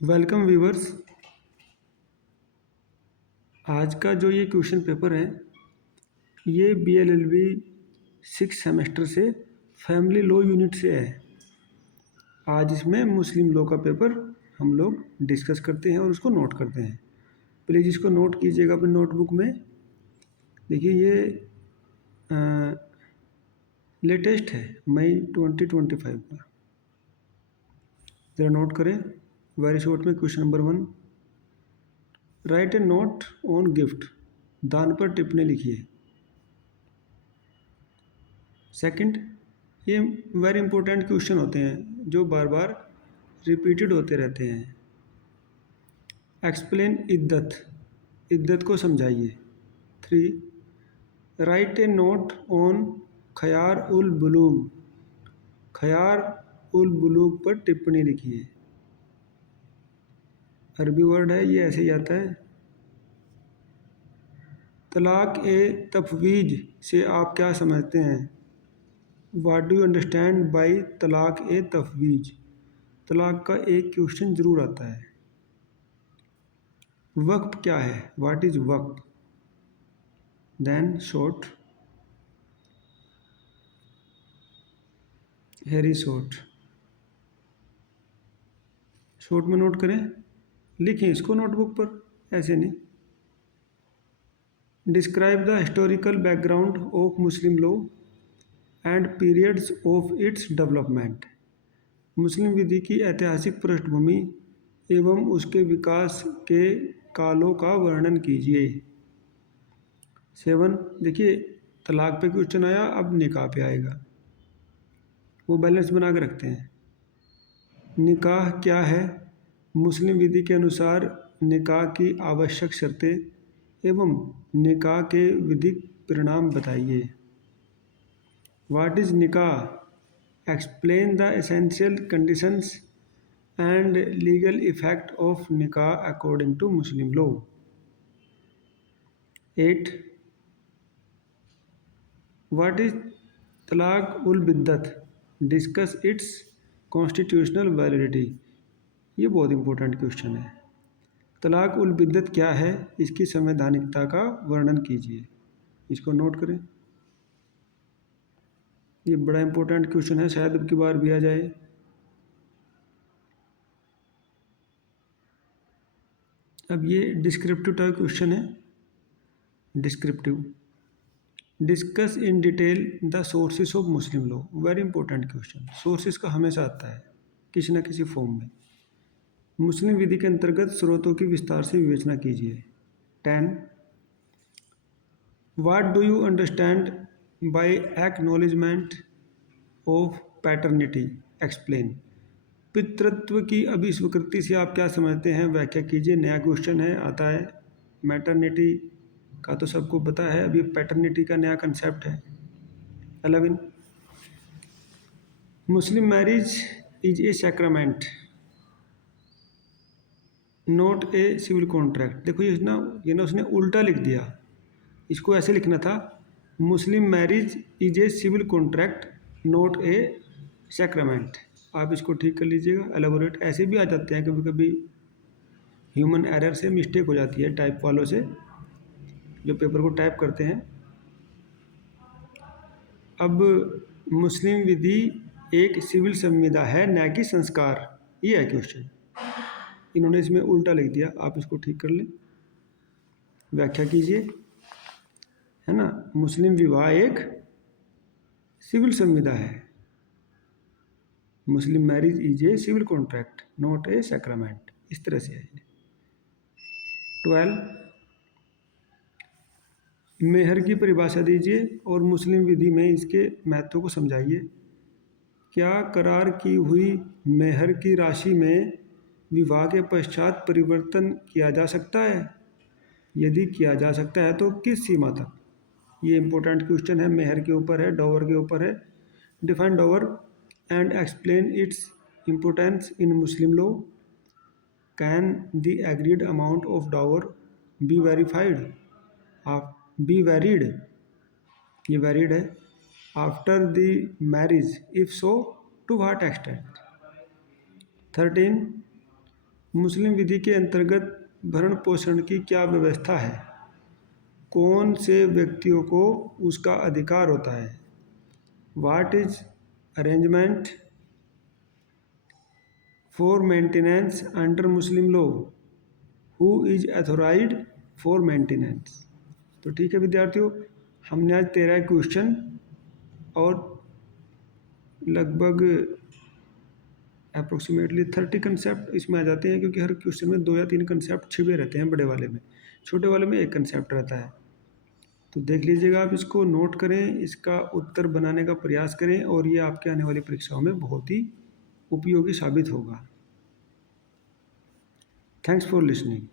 Welcome viewers. आज का जो ये क्वेश्चन पेपर है ये BLLB 6 सेमेस्टर से फैमिली लॉ यूनिट से है। आज इसमें मुस्लिम लॉ का पेपर हम लोग डिस्कस करते हैं और उसको नोट करते हैं। प्लीज़ इसको नोट कीजिएगा अपनी नोटबुक में। देखिए ये लेटेस्ट है मई 2025 का। ज़रा नोट करें। वेरी शॉर्ट में question number 1, right A note on gift, दान पर टिप्पणी लिखिए। सेकंड, ये वेरी इंपॉर्टेंट क्वेश्चन होते हैं जो बार बार रिपीटेड होते रहते हैं। एक्सप्लेन इद्दत, इद्दत को समझाइए। 3, राइट ए नोट ऑन खयार उल बुलूग, खयार उल बुलूग पर टिप्पणी लिखिए। अरबी वर्ड है, ये ऐसे ही आता है। तलाक ए तफवीज से आप क्या समझते हैं? What do you understand by तलाक ए तफवीज? तलाक का एक क्वेश्चन ज़रूर आता है। वक्फ क्या है? What is Waqf? Then short, हेरी शॉर्ट। शॉर्ट में नोट करें, लिखें इसको नोटबुक पर, ऐसे नहीं। Describe the historical background of Muslim law and periods of its development. मुस्लिम विधि की ऐतिहासिक पृष्ठभूमि एवं उसके विकास के कालों का वर्णन कीजिए। 7, देखिए तलाक पे क्वेश्चन आया, अब निकाह पे आएगा, वो बैलेंस बना के रखते हैं। निकाह क्या है? मुस्लिम विधि के अनुसार निकाह की आवश्यक शर्तें एवं निकाह के विधिक परिणाम बताइए। What is nikah? Explain the essential conditions and legal effect of nikah according to Muslim law. 8, what is talaq ul biddat? Discuss its constitutional validity. ये बहुत इंपॉर्टेंट क्वेश्चन है। तलाक उल बिद्दत क्या है? इसकी संवैधानिकता का वर्णन कीजिए। इसको नोट करें, ये बड़ा इंपॉर्टेंट क्वेश्चन है, शायद अब की बार भी आ जाए। अब ये डिस्क्रिप्टिव टाइप क्वेश्चन है। Descriptive, discuss in detail the sources of Muslim law. Very important question, sources का हमेशा आता है किसी न किसी फॉर्म में। मुस्लिम विधि के अंतर्गत स्रोतों की विस्तार से विवेचना कीजिए। 10, what do you understand by acknowledgement of paternity? Explain. पितृत्व की अभिस्वीकृति से आप क्या समझते हैं? व्याख्या कीजिए। नया क्वेश्चन है, आता है। मैटरनिटी का तो सबको पता है, अभी पैटर्निटी का नया कंसेप्ट है। 11, Muslim marriage is a sacrament not a civil contract. देखो ये ना उसने उल्टा लिख दिया, इसको ऐसे लिखना था, Muslim marriage is a civil contract not a sacrament. आप इसको ठीक कर लीजिएगा, एलेबोरेट। ऐसे भी आ जाते हैं कभी कभी, ह्यूमन एरर से मिस्टेक हो जाती है टाइप वालों से, जो पेपर को टाइप करते हैं। अब मुस्लिम विधि एक सिविल संविदा है, न कि संस्कार, ये है क्वेश्चन। इन्होंने इसमें उल्टा लिख दिया, आप इसको ठीक कर लें। व्याख्या कीजिए, है ना। मुस्लिम विवाह एक सिविल संविदा है। Muslim marriage is a civil contract not a sacrament, इस तरह से है। 12, मेहर की परिभाषा दीजिए और मुस्लिम विधि में इसके महत्व को समझाइए। क्या करार की हुई मेहर की राशि में विवाह के पश्चात परिवर्तन किया जा सकता है? यदि किया जा सकता है तो किस सीमा तक? ये इंपॉर्टेंट क्वेश्चन है, मेहर के ऊपर है, डॉवर के ऊपर है। Define dower and explain its importance in Muslim law. Can the agreed amount of dower be verified? आप बी वैरिड, ये वैरिड है, after the marriage, if so to what extent? 13, Muslim विधि के अंतर्गत भरण पोषण की क्या व्यवस्था है? कौन से व्यक्तियों को उसका अधिकार होता है? What is arrangement for maintenance under Muslim law? Who is authorized for maintenance? तो ठीक है विद्यार्थियों, हमने आज 13 क्वेश्चन और लगभग अप्रोक्सीमेटली 30 कंसेप्ट इसमें आ जाते हैं, क्योंकि हर क्वेश्चन में 2 या 3 कंसेप्ट छिपे रहते हैं बड़े वाले में, छोटे वाले में 1 कंसेप्ट रहता है। तो देख लीजिएगा, आप इसको नोट करें, इसका उत्तर बनाने का प्रयास करें और ये आपके आने वाली परीक्षाओं में बहुत ही उपयोगी साबित होगा। Thanks for listening.